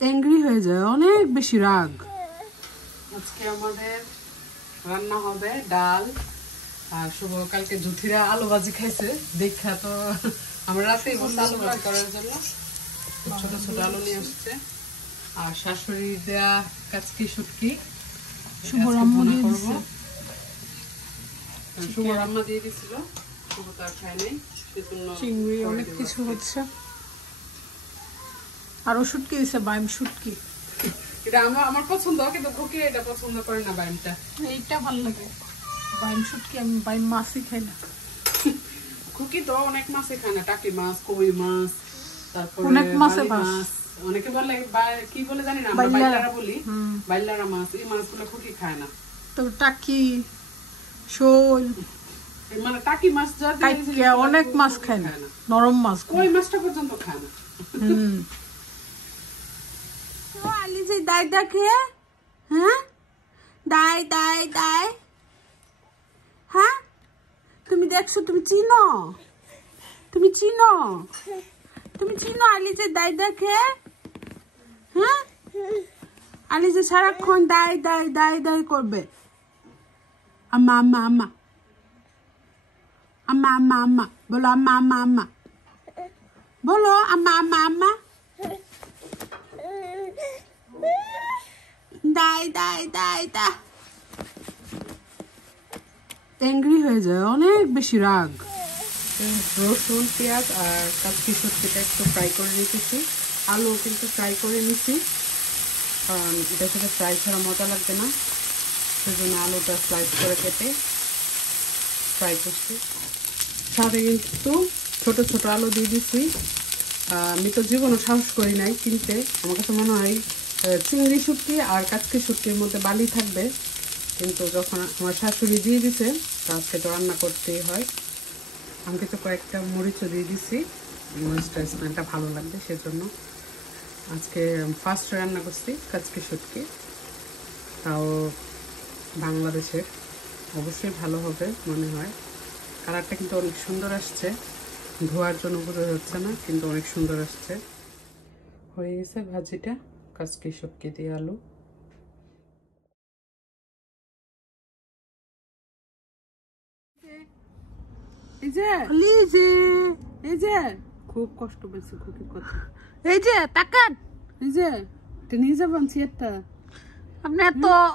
Angry হয়ে যায়, অনেক বেশি রাগ। আজকে আমাদের রান্না হবে ডাল আর শুভ কালকে জুথিরা আলু ভাজি খাইছে দেখা তো আমরা রাতেই বসে আলু ভাজি করার জন্য ছোট ছোট আলু নিয়ে আসছে। আর শাশুড়ি দেয়া কাচকি শুটকি শুভ রান্না করবো। শুভ রান্না দিয়ে দিছিল, শুভ তার খায় নাই, সেজন্য চিংড়ি অনেক কিছু হচ্ছে। আর শুটকি দিছে, বাইম শুটকি। এটা আমার পছন্দ, কিন্তু খুকি এটা পছন্দ করে না। বাইমটা এইটা ভালো লাগে, বাইম শুটকি। আমি বাইম মাছই খাই না। খুকি তো অনেক মাছই খায় না, টাকি মাছ, কই মাছ, তারপরে অনেক মাছ। অনেকে বলে কি বলে জানি না, আমরা বাইলারা বলি, বাইলারা মাছ। এই মাছগুলো খুকি খায় না। তো টাকি, শোল, মানে টাকি মাছ অনেক মাছ খায় না, নরম মাছ, কই মাছটা পর্যন্ত খায় না। আলি যে দায় দেখে, হ্যাঁ দায় দায় দায়, হ্যাঁ তুমি দেখছো, তুমি চিনো, তুমি চিনো, তুমি চিনো আলি যে দায় দেখে, হ্যাঁ আলি যে সারাক্ষণ দায় দায় দায় দায় করবে। আম্মা আম্মা আম্মা আম্মা আম্মা আম্মা বলো, আম্মা আম্মা আম্মা বলো, আম্মা আম্মা আম্মা, দায় দায় দায় দা। অ্যাংরি হয়ে যায়, অনেক বেশি রাগ। রসুন, পেঁয়াজ আর কাঁচকি শুটকিটা একটু ফ্রাই করে রেখেছি। আলু কিন্তু ফ্রাই করে নিচ্ছি, কারণ এটার সাথে ফ্রাই ছাড়া মজা লাগবে না, সেজন্য আলুটা স্লাইস করে কেটে ফ্রাই করছি। সাথে কিন্তু ছোট ছোট আলু দিয়ে দিচ্ছি। আমি তো জীবনও সাহস করি নাই কিনতে। আমার কাছে মনে হয় চিংড়ি শুটকি আর কাচকি শুটকির মধ্যে বালি থাকবে, কিন্তু যখন আমার শাশুড়ি দিয়ে দিছে, আজকে তো রান্না করতেই হয়। আমি তো কয়েকটা মরিচও দিয়ে দিচ্ছি, মরিচটা স্মেলটা ভালো লাগবে, সেজন্য আজকে ফার্স্ট রান্না করছি কাচকি শুটকি, তাও বাংলাদেশের। অবশ্যই ভালো হবে মনে হয়। কালারটা কিন্তু অনেক সুন্দর আসছে, ধোয়ার জন্য বোঝা যাচ্ছে না, কিন্তু অনেক সুন্দর আসছে। হয়ে গেছে ভাজিটা, কাচকি শুটকি দিয়ে আলু। এই যে এই যে খুব কষ্ট পেয়েছে খুকির কথা। এই যে তাকান, এই যে নিয়ে যাবেন চেয়ারটা। আপনি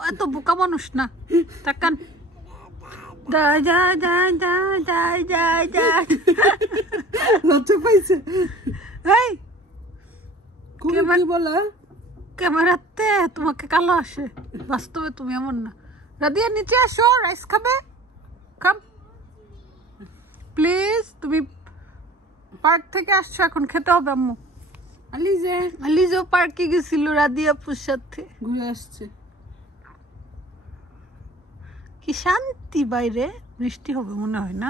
এত বোকা মানুষ না, তাকান। লজ্জা পাইছে। এই কি বলে, ক্যামেরাতে তোমাকে কালো আসে, বাস্তবে তুমি এমন না। রাদিয়া নিচে আসো, রাইস খাবে, কাম প্লিজ। তুমি পার্ক থেকে আসছো, এখন খেতে হবে আম্মু। আলিজও পার্কে গেছিল রাদিয়াপুর সাথে, ঘুরে আসছে। কি শান্তি বাইরে, বৃষ্টি হবে মনে হয় না।